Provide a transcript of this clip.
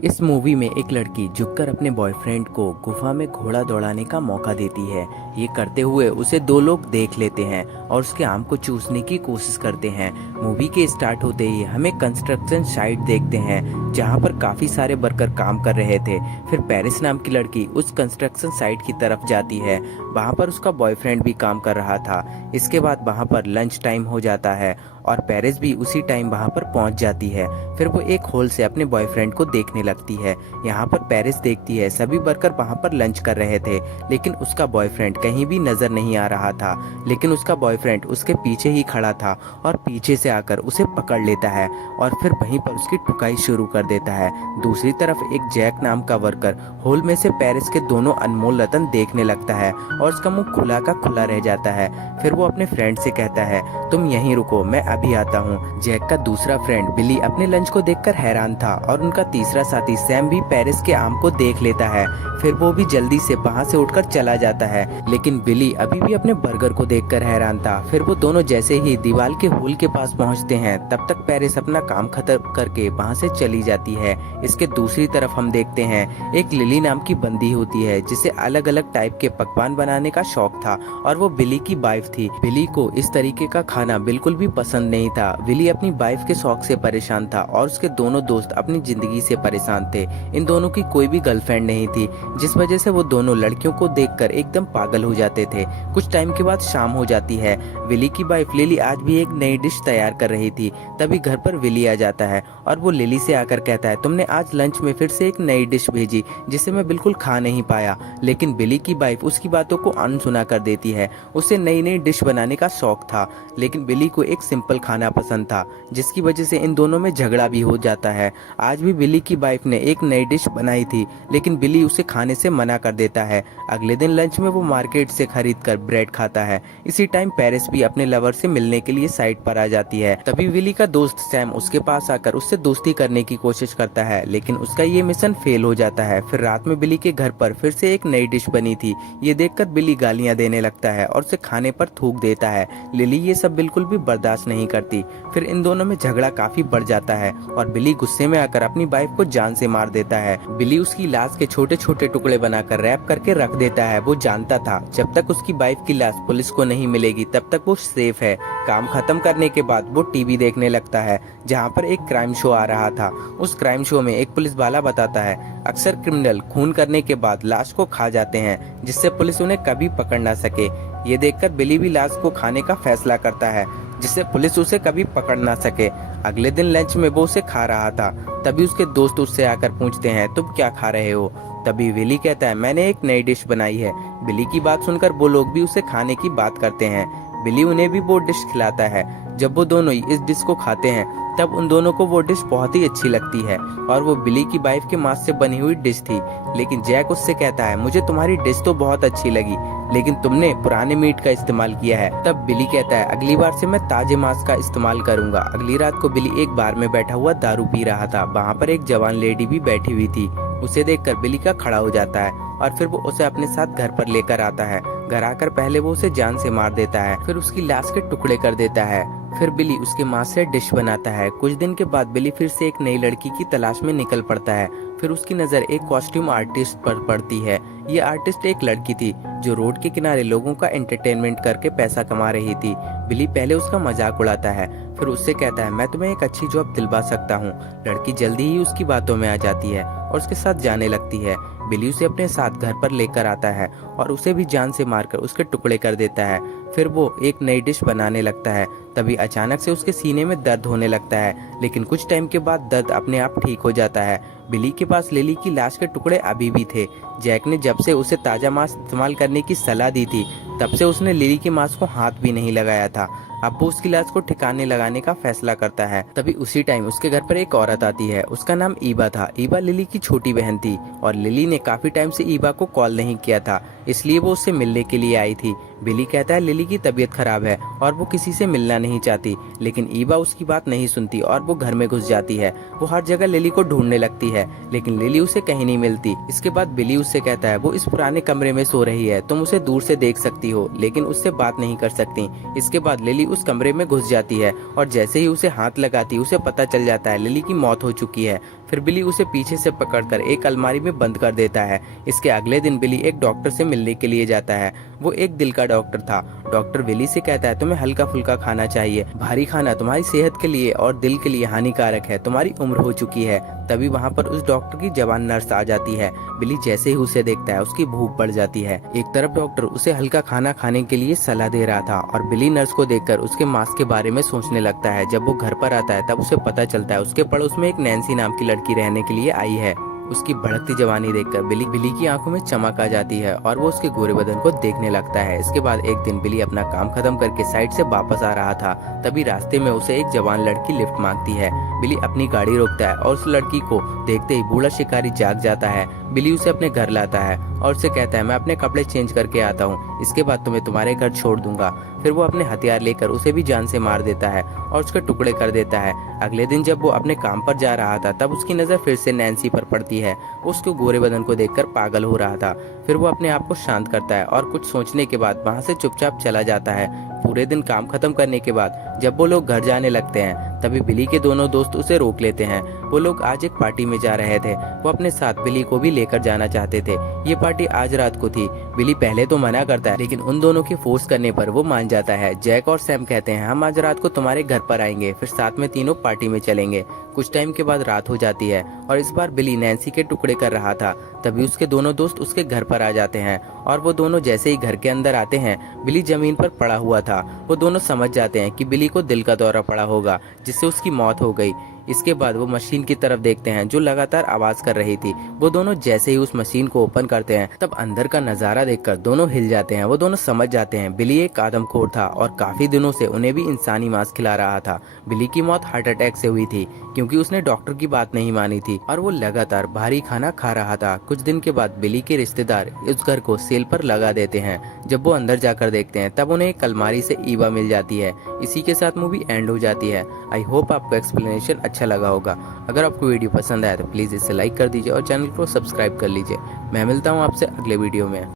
इस मूवी में एक लड़की झुककर अपने बॉयफ्रेंड को गुफा में घोड़ा दौड़ाने का मौका देती है। ये करते हुए उसे दो लोग देख लेते हैं और उसके आम को चूसने की कोशिश करते हैं। मूवी के स्टार्ट होते ही हमें कंस्ट्रक्शन साइट देखते हैं जहां पर काफी सारे वर्कर काम कर रहे थे। फिर पेरिस नाम की लड़की उस कंस्ट्रक्शन साइट की तरफ जाती है। वहां पर उसका बॉयफ्रेंड भी काम कर रहा था। इसके बाद वहां पर लंच टाइम हो जाता है और पेरिस भी उसी टाइम वहां पर पहुंच जाती है। फिर वो एक होल से अपने बॉयफ्रेंड को देखने लगती है। यहाँ पर पेरिस देखती है सभी वर्कर वहां पर लंच कर रहे थे, लेकिन उसका बॉयफ्रेंड कहीं भी नजर नहीं आ रहा था। लेकिन उसका बॉयफ्रेंड उसके पीछे ही खड़ा था और पीछे से आकर उसे पकड़ लेता है और फिर वहीं पर उसकी ठुकाई शुरू कर देता है। दूसरी तरफ एक जैक नाम का वर्कर होल में से पेरिस के दोनों अनमोल रतन देखने लगता है और उसका मुंह खुला का खुला रह जाता है। फिर वो अपने फ्रेंड से कहता है, तुम यहीं रुको, मैं अभी आता हूँ। जैक का दूसरा फ्रेंड बिली अपने लंच को देखकर हैरान था और उनका तीसरा साथी सैम भी पेरिस के आम को देख लेता है। फिर वो भी जल्दी से वहाँ से उठकर चला जाता है, लेकिन बिली अभी भी अपने बर्गर को देखकर हैरान था। फिर वो दोनों जैसे ही दीवार के होल के पास पहुँचते हैं, तब तक पेरिस अपना काम खत्म करके वहाँ से चली जाती है। इसके दूसरी तरफ हम देखते हैं एक लिली नाम की बंदी होती है जिसे अलग अलग टाइप के पकवान बनाने का शौक था और वो बिली की वाइफ थी। बिली को इस तरीके का खाना बिल्कुल भी पसंद नहीं था। बिली अपनी वाइफ के शौक से परेशान था और उसके दोनों दोस्त अपनी जिंदगी से परेशान थे। इन दोनों की कोई भी गर्लफ्रेंड नहीं थी, जिस वजह से वो दोनों लड़कियों को देखकर एकदम पागल हो जाते थे। कुछ टाइम के बाद शाम हो जाती है। विली की वाइफ लिली आज भी एक नई डिश तैयार कर रही थी। तभी घर पर विली आ जाता है और वो लिली से आकर कहता है, तुमने आज लंच में फिर से एक नई डिश भेजी जिसे मैं बिल्कुल खा नहीं पाया। लेकिन बिली की वाइफ उसकी बातों को अनसुना कर देती है। उसे नई नई डिश बनाने का शौक था, लेकिन बिली को एक सिंपल खाना पसंद था, जिसकी वजह से इन दोनों में झगड़ा भी हो जाता है। आज भी बिली की वाइफ ने एक नई डिश बनाई थी, लेकिन बिली उसे खाने से मना कर देता है। अगले दिन लंच में वो मार्केट से खरीद कर ब्रेड खाता है। इसी टाइम पेरिस भी अपने लवर से मिलने के लिए साइट पर आ जाती है। तभी विली का दोस्त सैम उसके पास आकर उससे दोस्ती करने की कोशिश करता है, लेकिन उसका ये मिशन फेल हो जाता है। फिर रात में बिली के घर पर फिर से एक नई डिश बनी थी। ये देखकर बिली गालियां देने लगता है और उसे खाने पर थूक देता है। लिली ये सब बिल्कुल भी बर्दाश्त नहीं करती। फिर इन दोनों में झगड़ा काफी बढ़ जाता है और बिली गुस्से में आकर अपनी वाइफ को जान से मार देता है। बिली उसकी लाश के छोटे छोटे टुकड़े बनाकर रैप करके रख देता है। वो जानता था जब तक उसकी वाइफ की लाश पुलिस को नहीं मिलेगी तब तक वो सेफ है। काम खत्म करने के बाद वो टीवी देखने लगता है, जहाँ पर एक क्राइम शो आ रहा था। उस क्राइम शो में एक पुलिस वाला बताता है, अक्सर क्रिमिनल खून करने के बाद लाश को खा जाते हैं, जिससे पुलिस उन्हें कभी पकड़ ना सके। ये देखकर बिली भी लाश को खाने का फैसला करता है, जिससे पुलिस उसे कभी पकड़ ना सके। अगले दिन लंच में वो उसे खा रहा था। तभी उसके दोस्त उससे आकर पूछते हैं, तुम क्या खा रहे हो? तभी विली कहता है, मैंने एक नई डिश बनाई है। बिली की बात सुनकर वो लोग भी उसे खाने की बात करते हैं। बिली उन्हें भी वो डिश खिलाता है। जब वो दोनों इस डिश को खाते हैं तब उन दोनों को वो डिश बहुत ही अच्छी लगती है और वो बिली की वाइफ के मांस से बनी हुई डिश थी। लेकिन जैक उससे कहता है, मुझे तुम्हारी डिश तो बहुत अच्छी लगी, लेकिन तुमने पुराने मीट का इस्तेमाल किया है। तब बिली कहता है, अगली बार से मैं ताजे मांस का इस्तेमाल करूंगा। अगली रात को बिली एक बार में बैठा हुआ दारू पी रहा था। वहाँ पर एक जवान लेडी भी बैठी हुई थी। उसे देखकर बिली का खड़ा हो जाता है और फिर वो उसे अपने साथ घर पर लेकर आता है। घर आकर पहले वो उसे जान से मार देता है, फिर उसकी लाश के टुकड़े कर देता है। फिर बिली उसके मांस से डिश बनाता है। कुछ दिन के बाद बिली फिर से एक नई लड़की की तलाश में निकल पड़ता है। फिर उसकी नजर एक कॉस्ट्यूम आर्टिस्ट पर पड़ती है। ये आर्टिस्ट एक लड़की थी जो रोड के किनारे लोगों का एंटरटेनमेंट करके पैसा कमा रही थी। बिली पहले उसका मजाक उड़ाता है, फिर उससे कहता है, मैं तुम्हें एक अच्छी जॉब दिलवा सकता हूँ। लड़की जल्दी ही उसकी बातों में आ जाती है और उसके साथ जाने लगती है। बिली उसे अपने साथ घर पर लेकर आता है और उसे भी जान से मारकर उसके टुकड़े कर देता है। फिर वो एक नई डिश बनाने लगता है। तभी अचानक से उसके सीने में दर्द होने लगता है, लेकिन कुछ टाइम के बाद दर्द अपने आप ठीक हो जाता है। बिली के पास लिली की लाश के टुकड़े अभी भी थे। जैक ने जब से उसे ताजा मांस इस्तेमाल करने की सलाह दी थी, तब से उसने लिली के मांस को हाथ भी नहीं लगाया था। अब वो उसकी लाश को ठिकाने लगाने का फैसला करता है। तभी उसी टाइम उसके घर पर एक औरत आती है। उसका नाम ईबा था। ईबा लिली की छोटी बहन थी और लिली ने काफी टाइम से ईबा को कॉल नहीं किया था, इसलिए वो उससे मिलने के लिए आई थी। बिली कहता है लिली की तबीयत खराब है और वो किसी से मिलना नहीं चाहती, लेकिन ईबा उसकी बात नहीं सुनती और वो घर में घुस जाती है। वो हर जगह लिली को ढूंढने लगती है, लेकिन लिली उसे कहीं नहीं मिलती। इसके बाद बिली उससे कहता है, वो इस पुराने कमरे में सो रही है, तुम उसे दूर से देख सकती हो लेकिन उससे बात नहीं कर सकती। इसके बाद लिली उस कमरे में घुस जाती है और जैसे ही उसे हाथ लगाती उसे पता चल जाता है लिली की मौत हो चुकी है। फिर बिली उसे पीछे से पकड़कर एक अलमारी में बंद कर देता है। इसके अगले दिन बिली एक डॉक्टर से मिलने के लिए जाता है। वो एक दिल का डॉक्टर था। डॉक्टर बिली से कहता है तुम्हें हल्का फुल्का खाना चाहिए, भारी खाना तुम्हारी सेहत के लिए और दिल के लिए हानिकारक है, तुम्हारी उम्र हो चुकी है। तभी वहाँ पर उस डॉक्टर की जवान नर्स आ जाती है। बिली जैसे ही उसे देखता है उसकी भूख बढ़ जाती है। एक तरफ डॉक्टर उसे हल्का खाना खाने के लिए सलाह दे रहा था और बिली नर्स को देखकर उसके मास्क के बारे में सोचने लगता है। जब वो घर पर आता है तब उसे पता चलता है उसके पड़ोस में एक नैन्सी नाम की लड़की रहने के लिए आई है। उसकी भड़कती जवानी देखकर बिली की आंखों में चमक आ जाती है और वो उसके गोरे बदन को देखने लगता है। इसके बाद एक दिन बिली अपना काम खत्म करके साइड से वापस आ रहा था। तभी रास्ते में उसे एक जवान लड़की लिफ्ट मांगती है। बिली अपनी गाड़ी रोकता है और उस लड़की को देखते ही बूढ़ा शिकारी जाग जाता है। बिली उसे अपने घर लाता है और उसे कहता है मैं अपने कपड़े चेंज करके आता हूँ, इसके बाद तुम्हें तुम्हारे घर छोड़ दूंगा। फिर वो अपने हथियार लेकर उसे भी जान से मार देता है और उसके टुकड़े कर देता है। अगले दिन जब वो अपने काम पर जा रहा था तब उसकी नजर फिर से नैन्सी पर पड़ती है। उसके गोरे बदन को देखकर पागल हो रहा था। फिर वो अपने आप को शांत करता है और कुछ सोचने के बाद वहाँ से चुपचाप चला जाता है। पूरे दिन काम खत्म करने के बाद जब वो लोग घर जाने लगते हैं तभी बिली के दोनों दोस्त उसे रोक लेते हैं। वो लोग आज एक पार्टी में जा रहे थे। वो अपने साथ बिली को भी लेकर जाना चाहते थे। ये पार्टी आज रात को थी। बिली पहले तो मना करता है लेकिन उन दोनों के फोर्स करने पर वो मान जाता है। जैक और सैम कहते हैं हम आज रात को तुम्हारे घर पर आएंगे, फिर साथ में तीनों पार्टी में चलेंगे। कुछ टाइम के बाद रात हो जाती है और इस बार बिली नैन्सी के टुकड़े कर रहा था। तभी उसके दोनों दोस्त उसके घर पर आ जाते हैं और वो दोनों जैसे ही घर के अंदर आते हैं बिली जमीन पर पड़ा हुआ था। वो दोनों समझ जाते हैं कि बिली को दिल का दौरा पड़ा होगा जिससे उसकी मौत हो गई। इसके बाद वो मशीन की तरफ देखते हैं जो लगातार आवाज कर रही थी। वो दोनों जैसे ही उस मशीन को ओपन करते हैं तब अंदर का नजारा देखकर दोनों हिल जाते हैं। वो दोनों समझ जाते हैं बिली एक आदमखोर था और काफी दिनों से उन्हें भी इंसानी मांस खिला रहा था। बिली की मौत हार्ट अटैक से हुई थी क्योंकि उसने डॉक्टर की बात नहीं मानी थी और वो लगातार भारी खाना खा रहा था। कुछ दिन के बाद बिली के रिश्तेदार उस घर को सेल पर लगा देते हैं। जब वो अंदर जाकर देखते हैं तब उन्हें एक अलमारी से ईवा मिल जाती है। इसी के साथ मूवी एंड हो जाती है। आई होप आपको एक्सप्लेनेशन अच्छा लगा होगा। अगर आपको वीडियो पसंद आया तो प्लीज इसे लाइक कर दीजिए और चैनल को सब्सक्राइब कर लीजिए। मैं मिलता हूँ आपसे अगले वीडियो में।